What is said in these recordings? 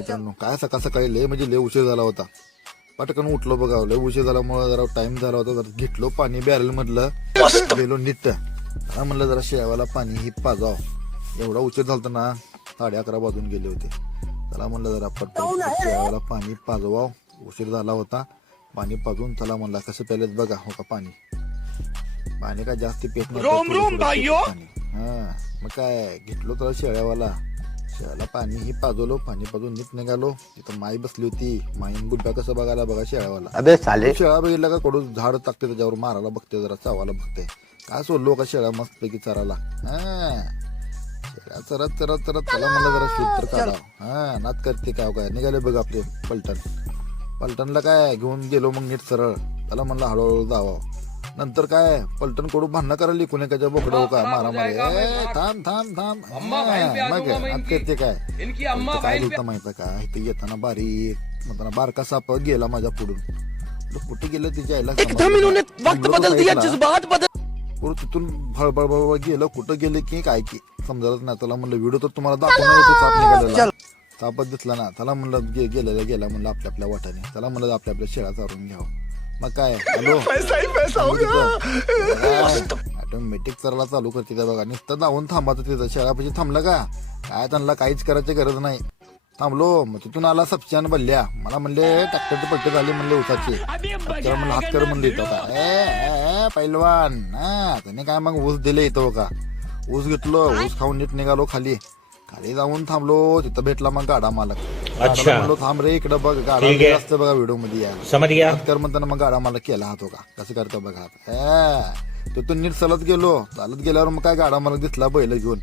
मित्रांनो. काय सकाळ सकाळी लय म्हणजे लय उशीर झाला होता. पटकन उठलो बघा. लय उशीर झाल्यामुळे जरा टाइम झाला होता. जरा घेतलो पाणी बॅरल मधलं, गेलो नीट. जरा म्हणलं जरा शेळ्याला पाणी ही पाजाव. एवढा उशीर झालता ना, 11:30 वाजून गेले होते. त्याला म्हणलं जरा पटपट शेळ्याला पाणी पाजवाव. उशीर झाला होता. पाणी पाजून त्याला म्हणला कसं प्यालेत बघा. हो का पाणी पाणी काय जास्त पेत नाही. हा मग काय घेतलो तर शेळ्याला पाणी ही पाजवलो. पाणी पाजून नीट निघालो. तिथं माई बसली होती. माईन गुड्डा कसं बघायला बघा शेळ्यावाला. शेळा बघितला का कडून झाड टाकते त्याच्यावर मारायला बघते, जरा चावायला बघते. काय सोडलो का शेळ्या मस्त पैकी चराला. शेळ्या चरत चरत चरत त्याला म्हणलं जरा शूट तर काढा. नात करते काय निघाले बघ आपले पलटणला काय घेऊन गेलो मग नीट सरळ. त्याला म्हणलं हळूहळू जावं. नंतर काय पलटण कडून भांडणं करायला कुणाच्या बोकडं हो का मारा मारे. थांब थांब थांब मग नात करते काय होतं माहिती का. इथे येताना बारीक म्हणताना बारका साप गेला माझ्या पुढून. कुठे गेलं तिच्या आईला तिथून भळबळ गेलं. कुठं गेले की काय की समजायलाच नाही. त्याला म्हणलं व्हिडिओ तर तुम्हाला दाखवणार होतो. साप निघालेला सापच दिसला ना. त्याला म्हणलं गेला म्हणलं आपल्या वाटाने. त्याला म्हणलं आपल्या शेळा चारून घ्यावं. मग काय हॅलो ऑटोमॅटिक चरायला चालू करते का बघा. नुसतं धावून थांबायचं तिथं. शेळापाशी थांबलं का काय त्यांना काहीच करायची गरज नाही. थांबलो मग तिथून आला सपच्यान बल्ल्या. मला म्हणले ट्रॅक्टरचे पलटे झाले म्हणले उसाचे. म्हणलं हात कर म्हणले इथं का पैलवान. त्याने काय मग ऊस दिले इथं का. ऊस घेतलो. ऊस खाऊन नीट निघालो. खाली जाऊन थांबलो. तिथं भेटला मग गाडा मालक. म्हणलो थांब रे इकडं बघ गाडा असतं बघा व्हिडिओ मध्ये या कर म्हणताना मग गाडा मालक केला हात हो का कसं करतो बघा. तिथून नीट चालत गेलो. चालत गेल्यावर मग काय गाडा मालक दिसला बैल घेऊन.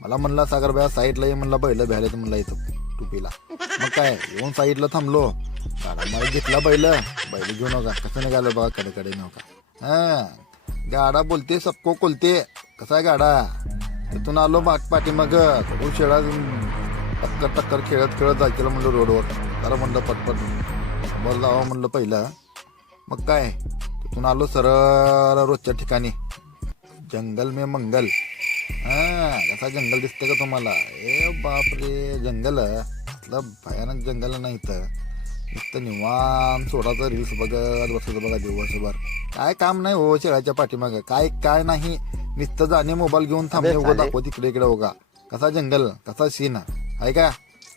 मला म्हणला सागर बाया साईडला ये म्हणला बैल भ्यायला म्हणला इथं टुपीला. मग काय येऊन साईडला थांबलो. गाडा मालक घेतला बैल घेऊन हो का कसं निघालं बघा कडे नव्हता. गाडा बोलते सबको कोलते. कसा आहे गाडा. तिथून आलो पाठी मग शेळा टक्कर खेळत जायचं म्हणलं रोडवर. त्याला म्हणलं पटपट समोर जावं म्हणलं पहिलं. मग काय तिथून आलो सरळ रोजच्या ठिकाणी. जंगल में मंगल. कसा जंगल दिसतं का तुम्हाला. बापरे जंगल असलं भयानक जंगल नाही तर नुसतं निवांत सोडाचं रील्स बघत बसत बघा दिवसभर. काय काम नाही हो शेळाच्या पाठीमागं. काय नाही नुसतं जाणे मोबाईल घेऊन थांबणे उभं दाखव तिकडे इकडे बघा. कसा जंगल कसा सीन आहे का.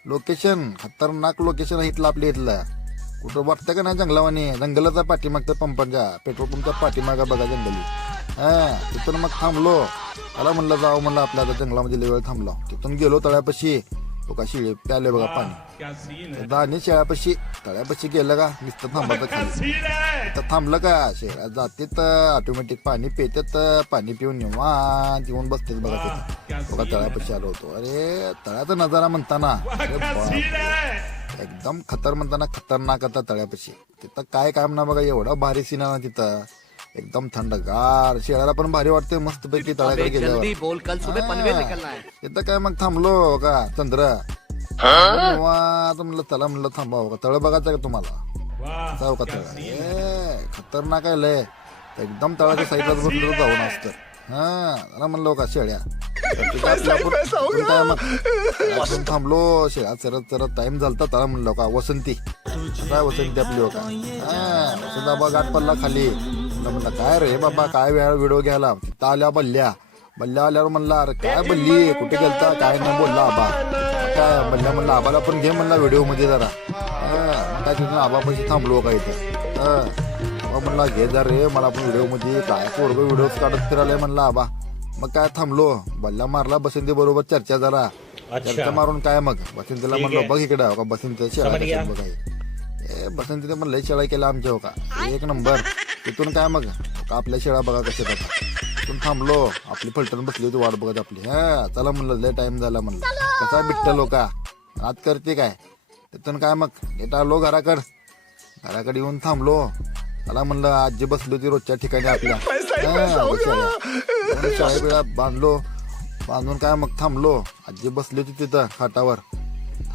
लोकेशन खतरनाक लोकेशन इथलं आपल्या इथलं. कुठं वाटतं का नाही जंगलावानी. जंगलाचा पाठीमागच्या पंपांच्या पेट्रोल पंपच्या पाठीमागा बघा जंगली. तिथून मग थांबलो. त्याला म्हणलं जावं म्हणलं आपल्या जंगलामध्ये लय वेळ थांबलो. तिथून गेलो तळ्यापाशी. बघा शिळे प्याले बघा पाणी. दाणे शेळ्यापाशी तळ्यापाशी गेलं का नुसतं थांबायचं खाली. तर थांबलं का शेळ्या जाते तर ऑटोमॅटिक पाणी पितात. पाणी पिऊन निवांत येऊन बसते बघा तिथं. बघा तळ्यापाशी आलो होतो. अरे तळ्याचा नजारा म्हणताना एकदम खतरनाक आता तळ्यापाशी. तिथं काय काम ना बघा. एवढा भारी सीन आहे ना तिथं. एकदम थंडगार. शेळ्याला पण भारी वाटते मस्त पैकी तळ्याकडे गेल्यावर. तिथं काय मग थांबलो का चंद्र म्हणलं त्याला म्हणलं थांबा का तळ बघायचं का तुम्हाला. जाऊ का तळ खतरनाक आहे लय. एकदम तळाच्या साईडला बसलो जाऊन असतं. त्याला म्हणलो का शेळ्या काय मग थांबलो. शेळ्या चरत टाइम झालता. त्याला म्हणलो का वसंती काय वसंती आपली हो का. वसंत आबा गाठ पडला खाली. म्हणलं काय रे बाबा काय वेळा व्हिडिओ घ्यायला. तिथं आल्या बल्ल्या आल्यावर म्हणला अरे काय बल्ली कुठे गेलता काय नाही बोलला आबा. काय बल्ल्या म्हणलं आबाला पण घे म्हणला व्हिडिओ मध्ये जरा. मग काय तिथून आबापाशी थांबलो का इथं. म्हणला घे जर रे मला पण व्हिडिओ मध्ये काय पोरग व्हिडिओ काढत फिरायला म्हणला आबा. मग काय थांबलो. बल्ल्या मारला बसंती बरोबर चर्चा जरा. चर्चा मारून काय मग बसंतीला म्हणलो बघ इकडे का बसंती शेळा बघा. बसंतीने म्हणलं लय शेळा केला आमच्या हो का एक नंबर. तिथून काय मग आपल्या शेळा बघा कशा जातात. तिथून थांबलो. आपली फलटण बसली होती वाट बघत आपली. चला म्हणलं लय टाइम झाला म्हणलं. कसा बिट्टल हो का आत करते काय. तिथून काय मग येत आलो घराकडे येऊन थांबलो. त्याला म्हणलं आजी बसली होती रोजच्या ठिकाणी आपल्या. शेळ्या बांधून काय मग थांबलो. आजी बसली होती तिथं खाटावर.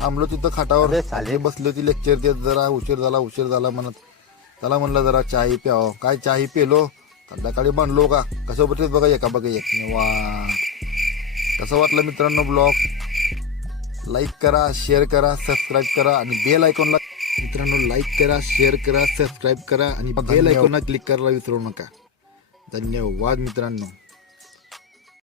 थांबलो तिथं खाटावर. आजी बसली होती लेक्चर देत. जरा उशीर झाला म्हणत. त्याला म्हणलं जरा चाही प्यावं. काय चाही पेलो. संध्याकाळी बांधलो का कसं बघत बघा एका बघा एक निवांत. कसं वाटलं मित्रांनो ब्लॉग. लाईक करा, शेअर करा, सबस्क्राईब करा आणि बेल आयकॉनला मित्रांनो लाईक करा, शेअर करा, सबस्क्राईब करा आणि बेल आयकॉनला क्लिक करायला विसरू नका. धन्यवाद मित्रांनो.